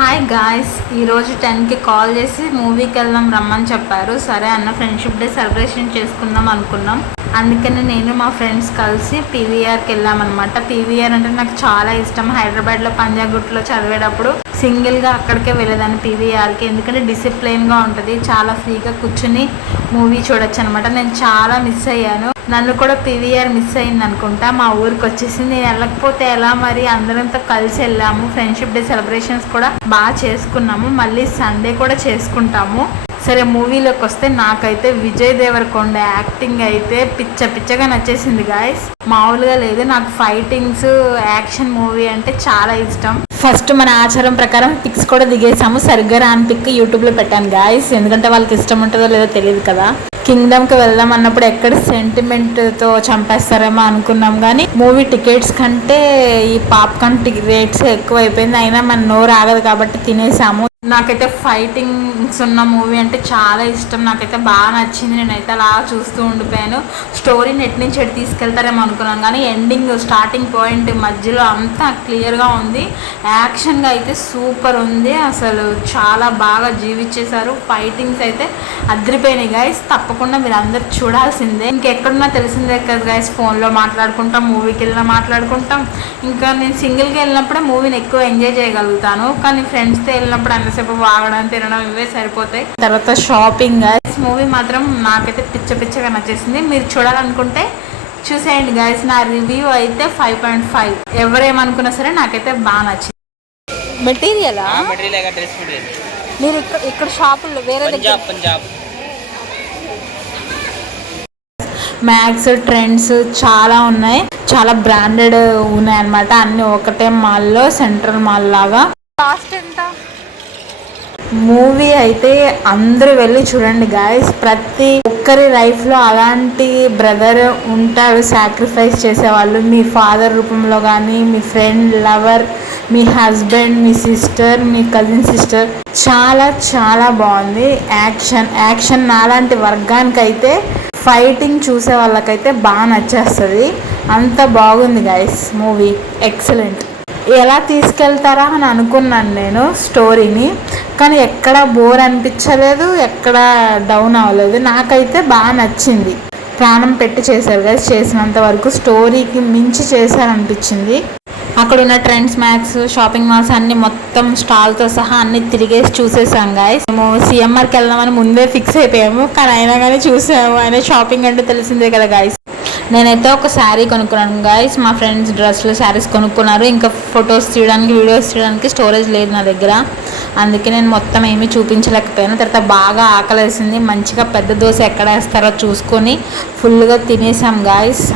Hi guys ఈరోజు టెన్కి call చేసి మూవీకి వెళ్దాం రమ్మని చెప్పారు. సరే అన్న ఫ్రెండ్షిప్ డే సెలబ్రేషన్ చేసుకుందాం అనుకున్నాం. అందుకని నేను మా ఫ్రెండ్స్ కలిసి పీవీఆర్కి వెళ్ళామన్నమాట. పీవీఆర్ అంటే నాకు చాలా ఇష్టం. హైదరాబాద్లో పంజాగుట్లో చదివేటప్పుడు సింగిల్గా అక్కడికే వెళ్ళేదాన్ని పీవీఆర్కి. ఎందుకంటే డిసిప్లైన్గా ఉంటుంది. చాలా ఫ్రీగా కూర్చుని మూవీ చూడొచ్చు అనమాట నేను చాలా మిస్ అయ్యాను. నన్ను కూడా పీవీఆర్ మిస్ అయింది అనుకుంటా మా ఊరికి వచ్చేసి నేను వెళ్ళకపోతే ఎలా మరి? అందరంతో కలిసి వెళ్ళాము. ఫ్రెండ్షిప్ డే సెలబ్రేషన్స్ కూడా బాగా చేసుకున్నాము. మళ్ళీ సండే కూడా చేసుకుంటాము. సరే మూవీలోకి వస్తే నాకైతే విజయ్ దేవరకొండ యాక్టింగ్ అయితే పిచ్చ పిచ్చగా నచ్చేసింది గాయస్. మామూలుగా లేదు. నాకు ఫైటింగ్స్ యాక్షన్ మూవీ అంటే చాలా ఇష్టం. ఫస్ట్ మన ఆచారం ప్రకారం పిక్స్ కూడా దిగేసాము. సరిగ్గా రాని పిక్ యూట్యూబ్లో పెట్టాను గాయస్ ఎందుకంటే వాళ్ళకి ఇష్టం ఉంటుందో లేదో తెలియదు కదా. కింగ్డమ్కి వెళ్దాం అన్నప్పుడు ఎక్కడ సెంటిమెంట్తో చంపేస్తారేమో అనుకున్నాం కానీ మూవీ టికెట్స్ కంటే ఈ పాప్కార్న్ రేట్స్ ఎక్కువ అయిపోయింది అయినా మన నోరు ఆగదు కాబట్టి తినేసాము. నాకైతే ఫైటింగ్స్ ఉన్న మూవీ అంటే చాలా ఇష్టం. నాకైతే బాగా నచ్చింది. నేనైతే అలా చూస్తూ ఉండిపోయాను. స్టోరీని నెట్ నుంచి ఎటు తీసుకెళ్తారేమో అనుకున్నాను. కానీ ఎండింగ్ స్టార్టింగ్ పాయింట్ మధ్యలో అంతా క్లియర్గా ఉంది. యాక్షన్గా అయితే సూపర్ ఉంది. అసలు చాలా బాగా జీవించేశారు. ఫైటింగ్స్ అయితే అదిరిపోయినాయి గాయస్ తప్పకుండా మీరు అందరు చూడాల్సిందే. ఇంకెక్కడున్నా తెలిసిందే కదా గాయస్ ఫోన్లో మాట్లాడుకుంటాం మూవీకి వెళ్ళినా మాట్లాడుకుంటాం. ఇంకా నేను సింగిల్గా వెళ్ళినప్పుడే మూవీని ఎక్కువ ఎంజాయ్ చేయగలుగుతాను. కానీ ఫ్రెండ్స్తో వెళ్ళినప్పుడు ఎంతసేపు వాగడం తినడం ఇవే సరిపోతాయి. తర్వాత షాపింగ్ మూవీ మాత్రం నాకైతే పిచ్చ పిచ్చగా నచ్చేసింది. మీరు చూడాలనుకుంటే చూసేయండి గైస్ నా రివ్యూ అయితే ఫైవ్ పాయింట్ ఫైవ్ ఎవరేమనుకున్నా సరే నాకైతే బాగా నచ్చింది. మెటీరియల్ మీరు ఇక్కడ షాపుల్లో వేరే మ్యాక్స్ ట్రెండ్స్ చాలా ఉన్నాయి. చాలా బ్రాండెడ్ ఉన్నాయి అనమాట అన్ని ఒకటే మాల్లో సెంట్రల్ మాల్ లాగా. కాస్ట్ ఎంత? మూవీ అయితే అందరూ వెళ్ళి చూడండి గాయస్ ప్రతి ఒక్కరి లైఫ్లో అలాంటి బ్రదర్ ఉంటారు సాక్రిఫైస్ చేసేవాళ్ళు. మీ ఫాదర్ రూపంలో కానీ మీ ఫ్రెండ్ లవర్ మీ హస్బెండ్ మీ సిస్టర్ మీ కజిన్ సిస్టర్ చాలా చాలా బాగుంది. యాక్షన్ యాక్షన్ నాలాంటి వర్గానికైతే ఫైటింగ్ చూసే వాళ్ళకైతే బాగా నచ్చేస్తుంది. అంత బాగుంది గాయస్ మూవీ ఎక్సలెంట్ ఎలా తీసుకెళ్తారా అని అనుకున్నాను నేను స్టోరీని. కానీ ఎక్కడ బోర్ అనిపించలేదు ఎక్కడ డౌన్ అవ్వలేదు. నాకైతే బాగా నచ్చింది. ప్రాణం పెట్టి చేశారు కదా చేసినంత వరకు స్టోరీకి మించి చేశారనిపించింది. అక్కడ ఉన్న ట్రెండ్స్ మ్యాక్స్ షాపింగ్ మాల్స్ అన్ని మొత్తం స్టాల్తో సహా అన్ని తిరిగేసి చూసేసాం గాయస్ మేము సిఎంఆర్కి వెళ్దామని ముందే ఫిక్స్ అయిపోయాము. కానీ అయినా కానీ చూసాము. ఆయన షాపింగ్ అంటే తెలిసిందే కదా గాయస్ నేనైతే ఒక శారీ కొనుక్కున్నాను గాయస్ మా ఫ్రెండ్స్ డ్రెస్లు శారీస్ కొనుక్కున్నారు. ఇంకా ఫొటోస్ తీయడానికి వీడియోస్ తీయడానికి స్టోరేజ్ లేదు నా దగ్గర. అందుకే నేను మొత్తం ఏమీ చూపించలేకపోయాను. తర్వాత బాగా ఆకలేసింది. మంచిగా పెద్ద దోశ ఎక్కడ వేస్తారో చూసుకొని ఫుల్గా తినేసాం గాయస్